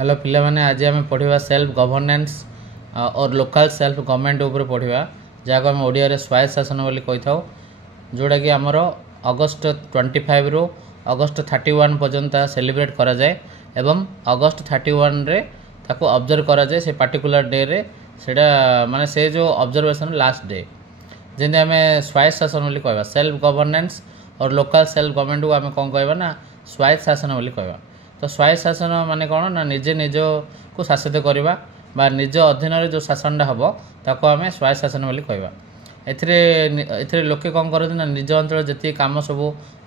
Hello पिला माने आज आम पढ़ा सेल्फ गवर्नेंस और लोकल सेल्फ गवर्नमेंट उपर पढ़ा जहाँ आम ओडिया स्वायत्त शासन बोली कही था जोटा कि आमर अगस्ट 25 रु अगस्ट 31 पर्यंत सेलिब्रेट करा जाए एवं अगस्ट 31 रे ताको ऑब्जर्व करा जाए से पार्टिकुलर डे रे सेटा माने से जो ऑब्जर्वेशन लास्ट डे जमी आम स्वायत्त शासन बोली कहवा सेल्फ गवर्नेंस और लोकल सेल्फ गवर्नमेंट को आम कौन कहवा ना स्वायत्त शासन बोली कहवा। तो स्वायत्त शासन माने कौन ना निजे निज को शासित करवा बा निज अधीन जो शासनटा हम ताको आम स्वायत्त शासन बोली कहवा। एथिरे लोके कौन करते ना निज अंचल जी कम सब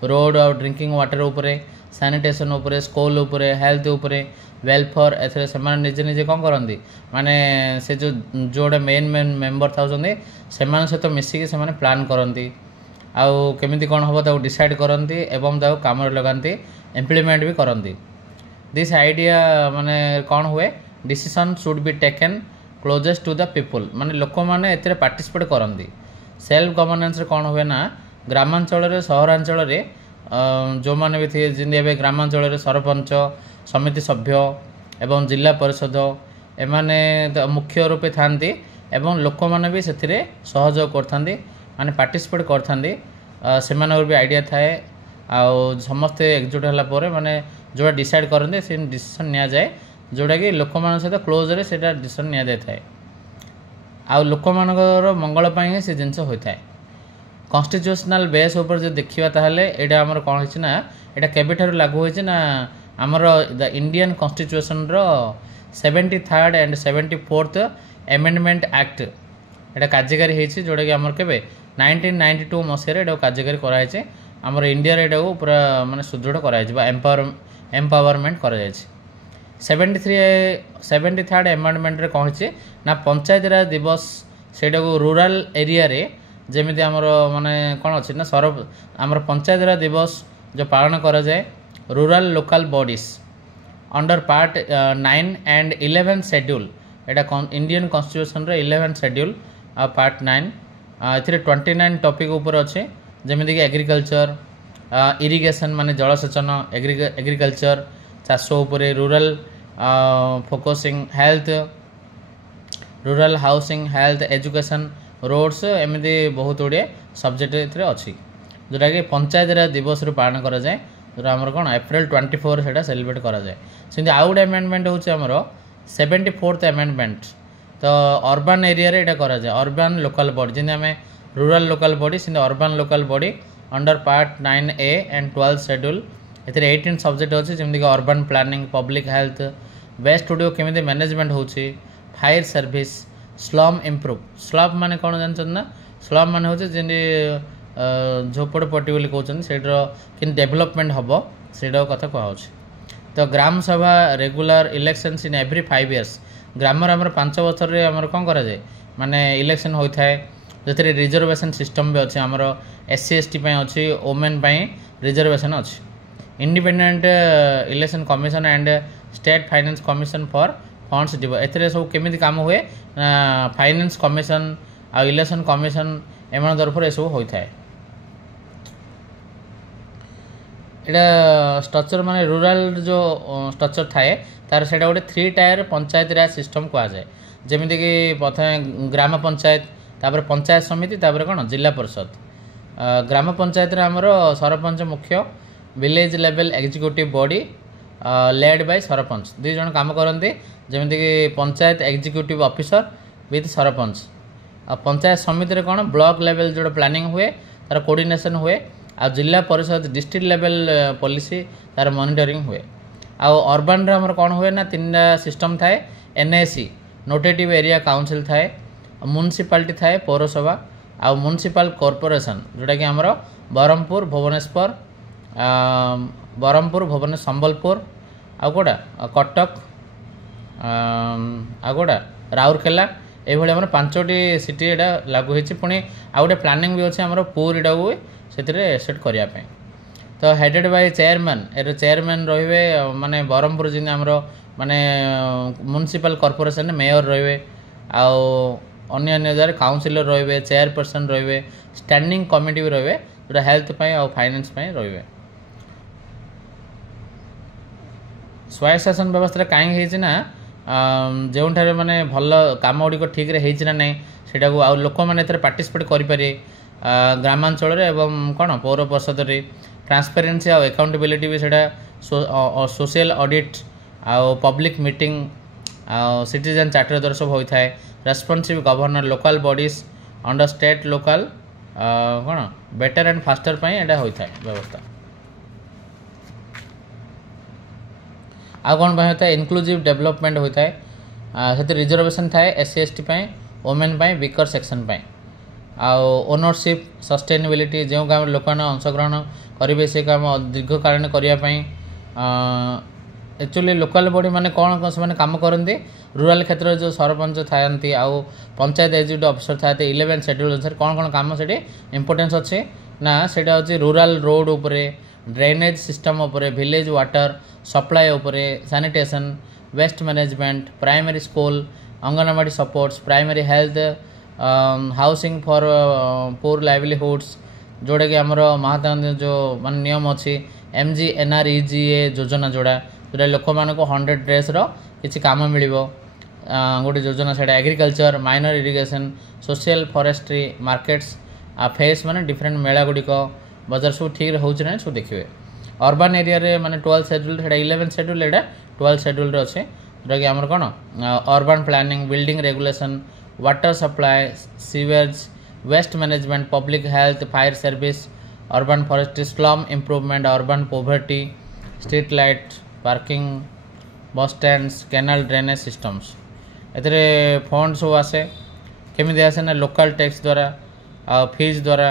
रोड और ड्रिंकिंग वाटर उपरे सैनिटेशन उपरे स्कूल उपरे हेल्थ उपरे वेलफेयर एथिरे से निजे निजे कौन करती माने से जो जोड़े मेन मेन मेंबर था से सहित मिसिकी से प्लान करती आउ केमिति कौन हम ताको डिसाइड करती एवं ताको काम लगाती इम्प्लीमेंट भी करती। दिस आइडिया माने कौन हुए decision should be taken closest to the people माने लोक मैंने एथिरे पार्टिसिपेट करती। सेल्फ गवर्नेंस कौन हुए ना ग्रामांचल सहरांचल जो मैंने भी थे जमी ग्रामांचल सरपंच समिति सभ्य एवं जिला परिषद एमाने मुख्य रूपे थांती एवं लोक मैंने भी से सहयोग करथांती माने पार्टिसिपेट करथांती से भी आइडिया थाए आउ समस्ते एकजुट होला परे माने जोड़ा डिसाइड करते से डिसीजन नि जाए जोटा कि लोक मान सहित क्लोज रे सेटा डिसीजन नि जाए थाए आउ लोक मानकर मंगल पाई से जिनस होता है। कॉन्स्टिट्यूशनल बेस ऊपर जो देखिबा ताहले एटा हमर कोन होछि ना एटा केबे ठार लागू होछि ना हमर द इंडियन कॉन्स्टिट्यूशन रो 73rd and 74th amendment act एटा कार्यकारी हेछि जोटा कि हमर केबे 1992 मसिया रे एटा कार्यकारी करा हेछि हमर इंडिया रे एटा पूरा माने सुदृढ़ करा हेछि बा एम्पावरमेंट करा जायछि। 73rd अमेंडमेंट रे कौन होछि ना पंचायत राज दिवस सेटा को रूरल एरिया रे जेमिति हमर माने कौन अछि ना हमर पंचायत राज दिवस जो पालन करा जाए rural local bodies under part 9 and 11 schedule Etah Indian constitution रे 11 शेड्यूल आ पार्ट 9 एथिरे 29 टॉपिक ऊपर अछि जेमिति कि एग्रीकल्चर इरिगेशन माने जलसेचन एग्रीकल्चर चाष उपरे rural focusing health rural housing health education roads एमती बहुत गुड़े सब्जेक्ट अच्छी जोटा कि पंचायत राज दिवस पालन करा जाए जोटा आमर कौन एप्रिल 24 से सेलिब्रेट करा जाए। सेमती आउ गोटे अमेंडमेंट हूँ आमर 74th अमेंडमेंट तो अर्बान एरिया रे एटा करा जाए अर्बान लोकल बॉडी जमी आम रूरल लोकल बॉडी से urban local body under part 9A and 12 schedule एथिरे 18 सब्जेक्ट अच्छे जमीक urban planning public health waste स्टूडियो केमी मैनेजमेंट होची fire service slum improve slum माने कौन जानते ना स्लम माने होचे जेंदी झोपड़पट्टी बोली कहते सेटर कि डेभलपमेंट हम से कथा कहुच्छे। तो ग्राम सभा regular elections in every 5 years ग्राम आमर 5 वर्ष आमर कौन करा जाए माने इलेक्शन होता है जो रिजर्वेशन सिस्टम भी अच्छे आमर SC ST अच्छी वोमेन रिजर्वेशन अच्छी independent election commission and state finance commission for funds डिव एथिरे सब केमिति काम हुए फाइनेंस कमिशन आ इलेक्शन कमिशन एमन तरफ ये सब होता है। एटा स्ट्रक्चर माने रूरल जो स्ट्रक्चर थाए तार सेटा गोटे 3 टायर पंचायत राज सिस्टम कहा जाए जेमिति कि प्रथम ग्राम पंचायत तापर पंचायत समिति तापर कौन जिला परिषद ग्राम पंचायत आमर सरपंच मुख्य village level executive body led by sarpanch 2 जन काम करते जमीक panchayat executive officer with sarpanch आ पंचायत समिति कौन ब्लॉक लेवल जो प्लानिंग हुए तार कोऑर्डिनेशन हुए आ जिला परिषद डिस्ट्रिक्ट लेवल पॉलिसी तार मॉनिटरिंग हुए आ अर्बान आमर कौन हुए ना 3टा सिस्टम थाए NAC नोटेटिव एरिया काउंसिल थाए म्युनिसिपालिटी थाए पौरसभा आ म्युनिसिपल कॉर्पोरेशन जोटा कि आमर ब्रह्मपुर भुवनेश्वर संबलपुर आ गोटा कटक आ गोटा राउरकेला ये आम 5टी सिटी एटा लागू होती पुणी आ गए प्लानिंग भी अच्छे आम पूरी से सेट करने तो headed by chairman A chairman रे माने ब्रह्मपुर जी आमर माने म्युनिसिपल कॉर्पोरेशन मेयर रे अन्य जगह काउंसिलर रे चेयरपर्सन रे स्टैंडिंग कमिटी भी रे जो हेल्थ और फाइनेंस रे स्वायत्त शासन व्यवस्था कहीं ना जो माने भल कम गुड़िक ठीक होना ना सेटा को आउ लोक मैंने पार्टिसिपेट करें ग्रामांचल कौन पौर परिषद ट्रांसपेरेन्सी आ अकाउंटेबिलिटी भी सेटा सोशल ऑडिट आउ पब्लिक मीटिंग आ सिटीजन चार्टर द्वारा सब होता है responsive governor local bodies under state local कौन बेटर एंड फास्टर पाई एटा होता है व्यवस्था आ कौन होता है इनक्लूसिव डेवलपमेंट होता है से रिजर्वेशन थाए SC ST women weaker section ownership sustainability जो काम लोक अंशग्रहण करेंगे से काम दीर्घकालीन करने एक्चुअली लोकल बॉडी माने कौन से काम करते रूराल क्षेत्र जो सरपंच थाती आउ पंचायत एग्जीक्यूटिव ऑफिसर थाते 11 शेड्यूल अनुसार कौन कौन काम से इंपोर्टेंस अच्छे ना सेटा होची रूराल रोड उपरे ड्रेनेज सिस्टम उपरे विलेज वाटर सप्लाई उपरे sanitation waste management primary school anganwadi supports primary health housing for poor livelihoods जोड़ा कि आमर महात्मा गांधी जो मान नियम अच्छी MGNREGA योजना जोड़ा जोटा लोक मान 100 days किसी काम मिल गोटे योजना से agriculture minor irrigation social forestry markets face माने डिफरेंट मेला गुड़िक बजार सब ठीक होना ना सब देखिए अर्बन एरिया रे माने 12 शेड्यूल 11 शेड्यूल एटा 12 शेड्यूल अच्छे जोटा कि आमर कौन urban planning building regulation water supply sewage waste management public health fire service urban forestry slum improvement urban poverty street light parking bus stands canal drainage systems एथे fund सब आसे केमी आसे ना लोकल टैक्स द्वारा फीस द्वारा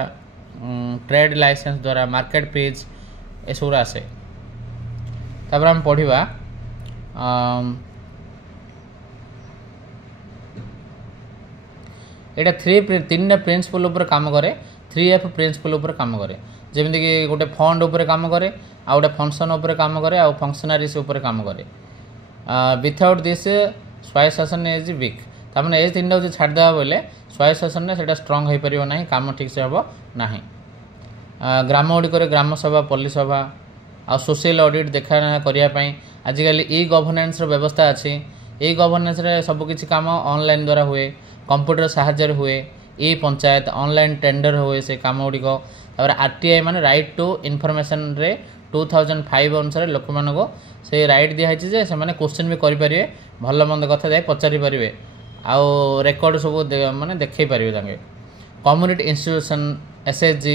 trade license द्वारा market fees ए सब आसे तापर हम पढ़िबा एटा 3 प्रिंसिपल ऊपर काम करे 3F प्रिंसिपल ऊपर काम करे जेमिति कि गोटे फंड ऊपर काम करे आ गोटे फंक्शन ऊपर काम करे आ फंक्शनरीज ऊपर काम करे विथआउट दिस स्वायत्त शासन इज वीक तार ये 3टा जो छाड़देवा बोले स्वायत्त शासन में से स्ट्रंग हो पार ना कम ठीक से हम ना ग्राम गुड़िक ग्राम सभा पल्ली सभा आ सोशल ऑडिट देखा करने आजिकल ई गवर्नेंस व्यवस्था अच्छी ई गवर्नेंस सबकि काम ऑनलाइन द्वारा हुए कंप्यूटर साहाय्य हुए ई पंचायत ऑनलाइन टेंडर हुए से काम गुड़िक RTI माने राइट टू इनफॉरमेशन रे 2005 अनुसार लोक मानको से राइट दिखाई जे से माने क्वेश्चन भी करि परिवे भल मंद कथा जाय पचारि परिवे आउ रेकॉर्ड सब माने देखै परिवे तांगे कम्युनिटी इंस्टीट्यूशन SHG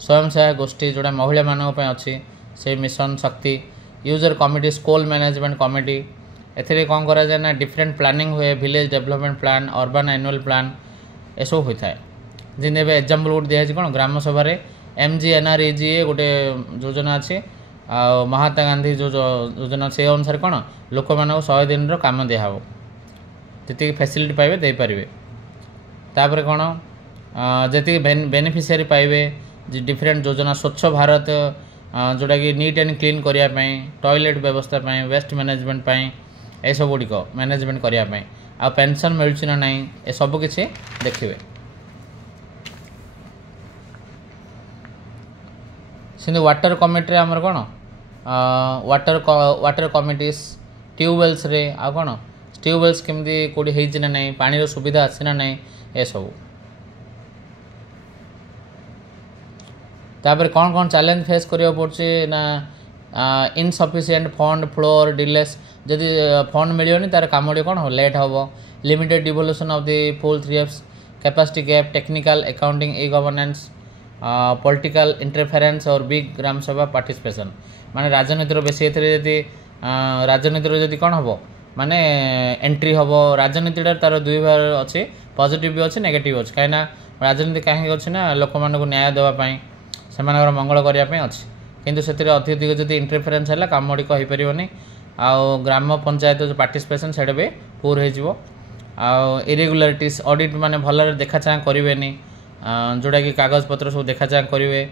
स्वयं सहायक गोष्ठी जोड़ा महिला मानक पे अच्छी से mission Shakti user committee school management committee एथिरे कौन करा जाए ना डिफरेंट प्लानिंग हुए village development plan urban annual plan एसब होता है जिन एग्जाम्पल गोटे दिखाई कौन ग्राम सभा MGNREGA गोटे योजना अच्छी आ महात्मा गांधी जो योजना से अनुसार कौन लोक मान 100 दिन काम दिहब जी फैसिलिटी पाइबे दे पारे तापर कौन जी बेनिफिशियरी पाइबे डिफरेंट योजना स्वच्छ भारत जोटा कि नीट एंड क्लीन करने टॉयलेट व्यवस्था वेस्ट मैनेजमेंट ए सब गुड़िक मैनेजमेंट करने आ पेंशन मिलूँ ना ना ए सब किसी देखिए सिंधु वाटर कमिटी आमर कौन वाटर कमिटीज ट्यूबवेल्स रे आ कौन ट्यूबवेल्स केमती कौटी होती ना ना पानी सुविधा आसी ना ना ए सब तापर कौन कौन चैलेंज फेस करिया पड़ছে ना इनसफिशिएंट फंड फ्लोर डिलेस जदि फंड मिलियोनी तार कामड़ी कौन हो लेट हम limited devolution of the full 3Fs capacity gap technical accounting e governance political interference और बिग ग्राम सभा पार्टिसिपेशन माने राजनीतिर बेसी एथरे जदि राजनीतिर जदि कौन हम माने एंट्री हम राजनीतिटा तार दुई भाग अच्छे पॉजिटिव भी अच्छे नेगेटिव अच्छे कहीं राजनीति कहीं अच्छे ना लोक मानक न्याय देवाई से मंगल करने अच्छे किंतु से अत्यधिक जब इंटरफेरेन्स है कम गुड़िक हो पारनी आउ ग्राम पंचायत जो पार्टिसिपेशन से भी पुअर हो इरेगुलारिटीज ऑडिट माने भल देखा चाह करें जोटा कि कागज पत्र सब देखा चाह करेंगे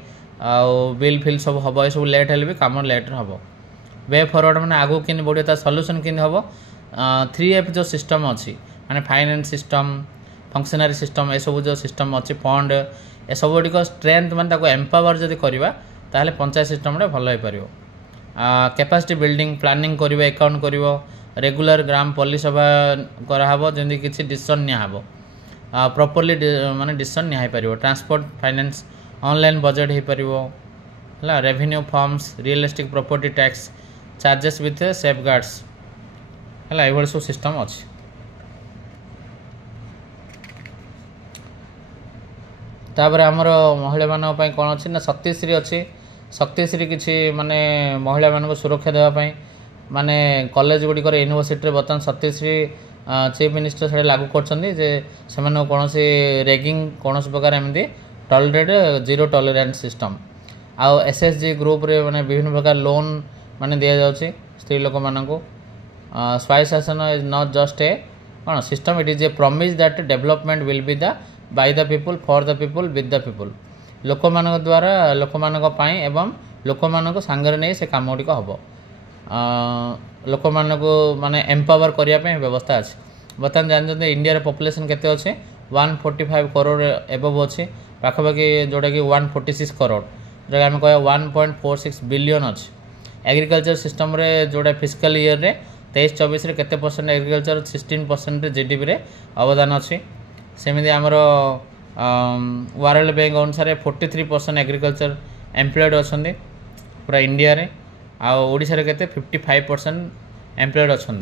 आउ बिल फिल सब हम ये सब लेट हेल्ले भी कम लेट हम वे फरवर्ड मैंने आगू कि बढ़े तार सल्यूशन कि हम 3F जो सिस्टम अच्छी माने फाइनेंस सिस्टम फंक्शनरी सिस्टम ए सब जो सिस्टम अच्छी फंड ए सब गुड़िक स्ट्रेंथ माने एम्पावर जब करवा ताहले पंचायत सिस्टम भल हो पार कैपेसिटी बिल्डिंग प्लानिंग करिवो अकाउंट करिवो रेगुलर ग्राम पल्ली सभा कराहब जमी किसी डिसीजन निहब प्रॉपर्ली माने डिसीजन निहाई पारिबो ट्रांसपोर्ट फाइनेंस ऑनलाइन बजेट हो पारिबो हला revenue forms real estate property tax charges with safeguards हला एभଳି सब सिस्टम अछि। तापर आमर महिला मान कौन अच्छी ना शक्तिश्री अच्छी शक्तिश्री किसी माने महिला मान सुरक्षा देवाई माने कॉलेज गुड़िक यूनिवर्सिटी बर्तमान शक्तिश्री चीफ मिनिस्टर से लागू कर कौन रेगिंग कौन प्रकार एमती टॉलरेट जीरो टॉलरेंस सिस्टम आउ एसएचजी ग्रुप रे माने विभिन्न प्रकार लोन माने दिया जाउछि स्त्री लोक मानक स्वायत्त शासन इज नॉट जस्ट ए कौन system it is a promise that development will be the by the people for the people with the people लोक मान द्वारा लोक मान एवं लोक मान सांगरे नहीं से काम गुड़िक हम लोक माने एम्पावर करने व्यवस्था अच्छे बर्तमान जानते इंडिया पॉपुलेशन केते अच्छे 145 करोड़ एबव अच्छे पाखापाखि जोटा कि 146 करोड़ जो आम कह 1.46 बिलियन अच्छे एग्रीकल्चर सिस्टम रे जोटा फिस्कल ईयर रे 23-24 केते परसेंट एग्रीकल्चर 16% जीडीपी रे अवदान अच्छी सेमती आमर वर्ल्ड बैंक अनुसार 43% एग्रीकल्चर एम्प्लॉयड अच्छा पूरा इंडिया रे ओडिशा रे केते 55% एम्प्लॉयड अच्छा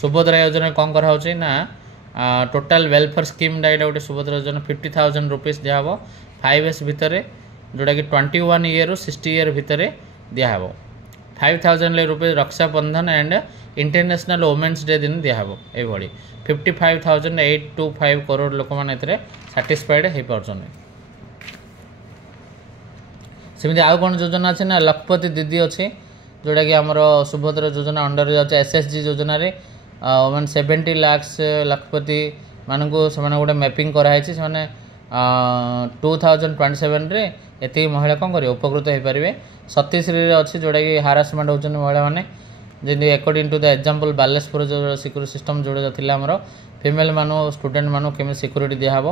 सुभद्रा योजना कौन कराऊँ ना टोटाल वेलफेयर स्कीम डाइटा गोटे सुभद्रा योजना 50,000 रुपीज दिहब 5 years भितर जोटा कि 21 year ରୁ 60 year भितर दिहब 5,000 rupees Rakshabandhan and international women's day दिन दिहब ये 55,825 करोड़ लोक मैंने साटिस्फाइड हो पार्टी सेमती आउ कौन योजना अच्छे ना लखपति दीदी अच्छी जोटा कि आमर सुभद्रा योजना अंडर जाए एसएचजी योजना रे मान 70 लाख लखपति मानक से गोटे मैपिंग कराई से 2027 रे एति महिला कौन करेंगे उपकृत हो पारे शक्तिश्री अच्छी जोटा कि हारासमेंट होती महिला मैंने जमी according to the example Baleshwar जो सिक्योरिटी सिस्टम जोड़ा थी आमर फीमेल मानू स्टूडेंट मानू केमी सिक्योरिटी दिहब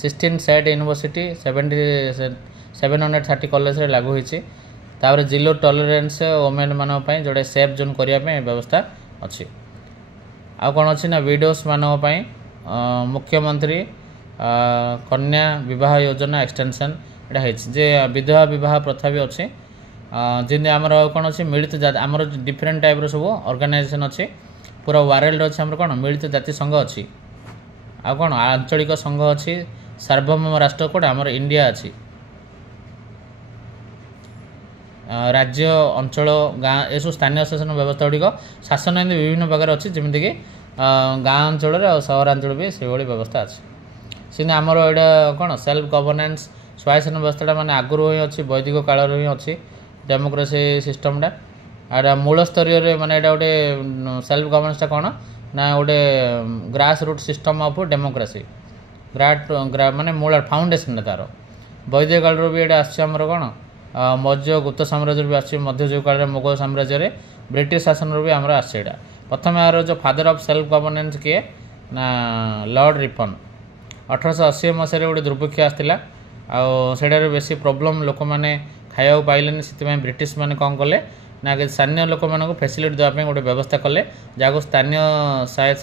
16 सेट यूनिवर्सिटी 730 कॉलेज रे लागू होती जीरो टॉलरेंस वोमेन मान जोड़े सेफ जोन करने व्यवस्था अच्छी आउ कौन अच्छी ना विडोज मानी मुख्यमंत्री कन्या विवाह योजना एक्सटेंशन यहाँ जे विधवा विवाह प्रथा भी अच्छी जमी आमर कौन अच्छी मिलित जाति आमर डिफरेन्ट टाइप सब ऑर्गेनाइजेशन अच्छी पूरा वर्ल्ड अच्छी आमर कौन मिलित जाति संघ अच्छी आउ कौन आंचलिक संघ अच्छी सार्वभौम राष्ट्र कौट आमर इंडिया अच्छी राज्य अंचल गाँ ये सब स्थानीय शासन व्यवस्था गुड़िक शासन एमती विभिन्न प्रकार अच्छी जमीक गाँ अंचल और सहरांचल भी से व्यवस्था अच्छी से आमर यहाँ कौन सेल्फ गवर्नेंस स्वायत्त व्यवस्था माने आगुरी ही अच्छी वैदिक काल ही अच्छी डेमोक्रेसी सिस्टमटा आटा मूल स्तर माने यहाँ गोटे सेल्फ गवर्नेंसटा कौन ना गोटे grass root system of democracy माने मूल फाउंडेशन तार वैदिक काल भी ये आमर कौन मौर्य गुप्त साम्राज्य भी आस मध्ययुग काल मुगल साम्राज्य ब्रिटिश शासन भी आमर आसे प्रथम यार जो फादर ऑफ सेल्फ गवर्नेंस किए ना लॉर्ड रिपन 1880 मसीह गोटे दुर्भिक्ष आसाला आठार बेसी प्रोब्लेम लोक मैंने खाया पाइले से ब्रिटिश मैंने कौन कले ना स्थानीय लोक मानक फैसिलिटी देवाई गोटे व्यवस्था कले जहाँ स्थानीय स्वायत्त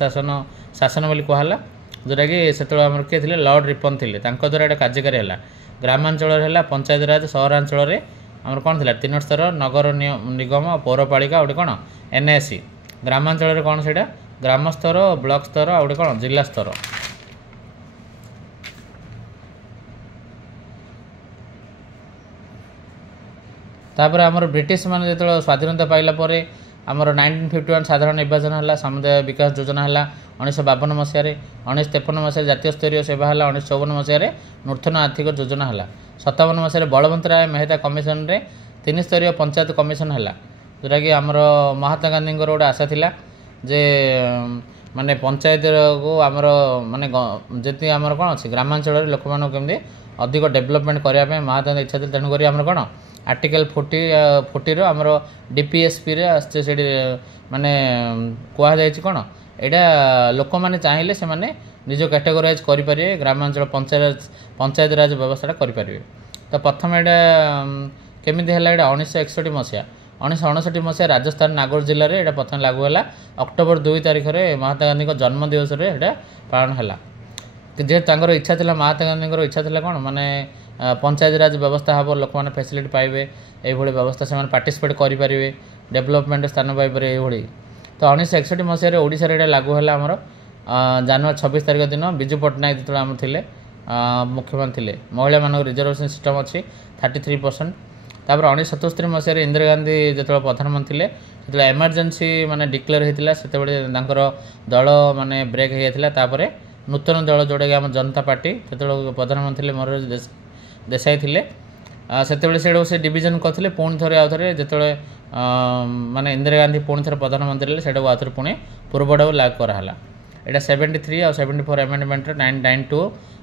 शासन बोली कहला जोटा कि से आम किए थे लॉर्ड रिपन थे द्वारा यहाँ कार्यकारी है ग्रामांचल है पंचायत राज सहरांचल आमर कौन थी 3 स्तर नगर निगम पौरपालिका गोटे कौन एनएससी ग्रामांचल कौन से ग्राम स्तर ब्लॉक स्तर गोटे कौन जिला स्तर तापर आमर ब्रिटिश माने जो स्वाधीनता पाइला परे आमर 1951 साधारण निर्वाचन है समुदाय विकास योजना है 1952 मसीह 1953 मसीह जातीय स्तरीय सेवा है 1954 मसीह नूतन आर्थिक योजना है 57 मसीह बलवंत राय मेहता कमिशन रे 3 स्तरीय पंचायत कमिशन है जोटा कि आमर महात्मा गांधी गोटे आशा थिला जे माने पंचायत को आमर माने जी आमर कौन अच्छी ग्रामांचल लोक मानक केमती अधिक डेवलपमेंट करने महात्मा गांधी इच्छा थी तेणुक आमर कौन आर्टिकल 40 आमर डीपीएसपी रे आसছে माने कहुई कौन यहाँ लोक मैंने चाहिए से माने निज कैटेगोराइज करें ग्रामांचल पंचायत राज व्यवस्था करें तो प्रथम यहाँ केमिति है 1961 मसीहा 1959 मसीहा राजस्थान नागौर जिले में प्रथम लागू है। अक्टोबर 2 तारिख में महात्मा गांधी जन्म दिवस में पालन है। जेहतु इच्छा था महात्मा गांधी इच्छा था कौन माने पंचायत राज व्यवस्था हम लोक मैंने फैसिलिटी पाइबे ये व्यवस्था से पार्टिसिपेट करेंगे डेवलपमेंट स्थान पाइबे ये। तो 1961 मसीह ओडिशा रे लागू है आमर जनवरी 26 तारिख दिन विजु पट्टनायक जो आम थे मुख्यमंत्री थे महिला मान रिजर्वेशन सिस्टम अच्छी 33%। तापर 1977 मसीह इंदिरा गांधी जो प्रधानमंत्री थे जो एमरजेंसी माने डिक्लेयर होता से दल माने ब्रेक होता नूतन दल जोड़ा कि आम जनता पार्टी जो प्रधानमंत्री मोरारजी देसाई थे से से डिविजन करते पुणी थे आउ थे जो माने इंदिरा गांधी पुणी थे प्रधानमंत्री से आउ थे पुणी पूर्वटा लागू कराला। यहाँ 73 और 74 एमेंडमेंट 992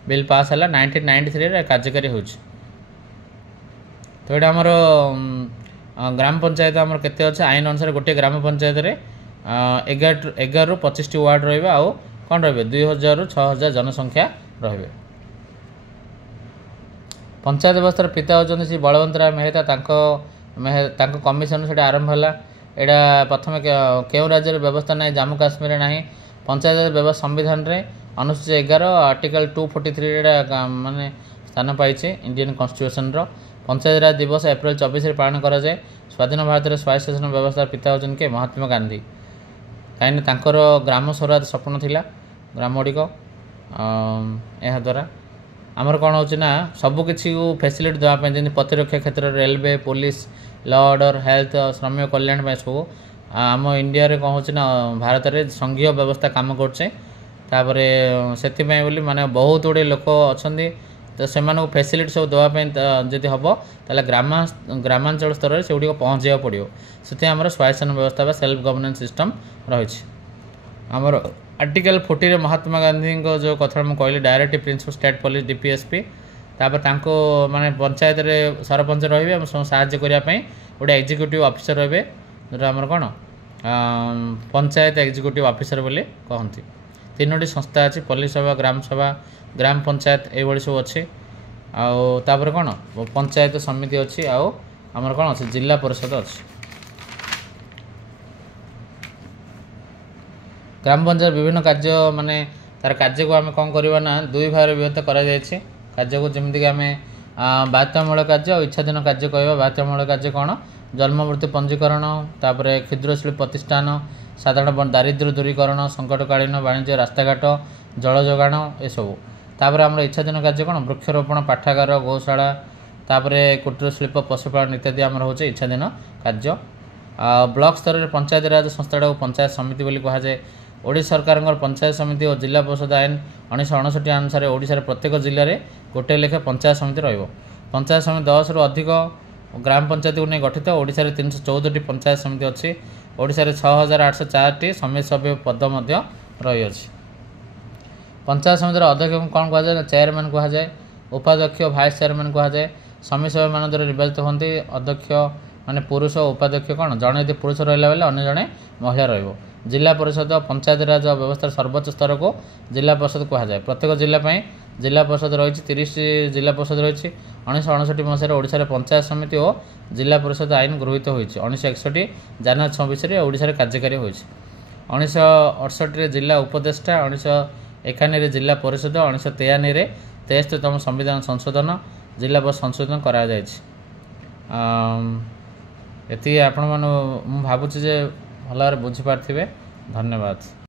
बिल पास है 1993 कार्यकारी हो। तो ये आमर ग्राम पंचायत आमर केते अच्छे आईन अनुसार गोटे ग्राम पंचायत रे 11 ରୁ 25 वार्ड रही आउ कौन रे 2000 ରୁ 6000 जनसंख्या रे। पंचायत व्यवस्थार पिता होती श्री बलवंत राय मेहता कमिशन से आरंभ है। यहाँ प्रथम क्यों राज्य व्यवस्था ना जम्मू काश्मीर ना पंचायत व्यवस्था संविधान रे अनुसूची 11 आर्टिकल 243 माने स्थान पाई इंडियन कॉन्स्टिट्यूशन रो। पंचायत राज दिवस एप्रिल 24 पालन करा जाए। स्वाधीन भारत में स्वायत्त शासन व्यवस्था पिता होती के महात्मा गांधी कहीं ग्राम स्वराज स्वप्न थिला ग्राम गुड़िक यह द्वारा आमर कौन हो सबकि फैसिलिटी देवाई जमी प्रतिरक्षा क्षेत्र railway police law order health श्रमिक कल्याण सब आम इंडिया रे कौन हो भारत में संघीय व्यवस्था काम करचे। से माने बहुत गुड़े लोक अच्छा तो से फैसिलिटी सब देवाई जदि हम ताले ग्रामांचल स्तर से गुड़ पहुँचा पड़ो से आम स्वायत्त शासन व्यवस्था सेल्फ गवर्नेंस सिस्टम रही। आमर आर्टिकल 40 रे महात्मा गांधी जो कथा मुझे कहली directive principle state police DPSP माने पंचायत रे सरपंच रे साहाय्य करने गोटे एग्जीक्यूटिव ऑफिसर रे जो आमर कौन पंचायत एग्जीक्यूटिव ऑफिसर बोले कहती। 3टी संस्था अच्छी पुलिस सभा ग्राम पंचायत ये सब अच्छे आउे कौन पंचायत समिति अच्छी आमर कौन अच्छे जिला परिषद अच्छी। ग्राम पंचायत विभिन्न कार्य माने तार कार्य को आम कौन करवा ना 2 भाग विभक्त कार्य को जमीक आम बाध्यतामूलक कार्य और इच्छाधीन कार्य कह। बाध्यतामूलक कार्य कौन जन्म मृत्यु पंजीकरण तापर क्षुद्र शिल्प प्रतिष्ठान साधारण दारिद्र्य दूरीकरण संकटकालीन वाणिज्य रास्ताघाट जल जोगाण ये सब। तापर आम इच्छाधीन कार्य कौन वृक्षरोपण पाठागार गौशाला तापर कुटीर शिल्प पशुपालन इत्यादि आम हो इच्छाधीन कार्य। ब्लॉक स्तर में पंचायत राज संस्था को पंचायत समिति बोली कहुए। ओडिशा सरकार पंचायत समिति और जिला परिषद आईन 1959 अनुसार ओडिशा प्रत्येक जिले में गोटे लेखे पंचायत समिति रहिबो। पंचायत समिति 10 रु अधिक ग्राम पंचायत को नहीं गठित। ओडिशा रे 314 पंचायत समिति अच्छी। ओडिशा रे 6804 समिति सभ्य पद रही अछि। पंचायत समितिर अध्यक्ष कौन कहुए चेयरमैन कहुए उपाध्यक्ष भाइस चेयरमैन कहुए। समिति सभ्य मान द्वारा निर्वाचित होती अध्यक्ष माने पुरुष और उपाध्यक्ष कौन जड़े यदि पुरुष रहा बेले अन्य जड़े महिला रहिबो। जिला परिषद पंचायत राज व्यवस्था सर्वोच्च स्तर को जिला परिषद कहुए। प्रत्येक जिला जिला परिषद रही 30 जिला परिषद रही। 1959 मसीह ओडिशा पंचायत समिति और जिला परिषद आईन गृहीत होती। 1961 जनवरी 26 ओडिशा कार्यकारी होती। 1968 जिला उपदेष्टा 1951 जिला परिषद 1993 73तम संविधान संशोधन जिला परिषद संशोधन करा जायछि। ये आपण भावुँ भल भाव बुझीपारे। धन्यवाद।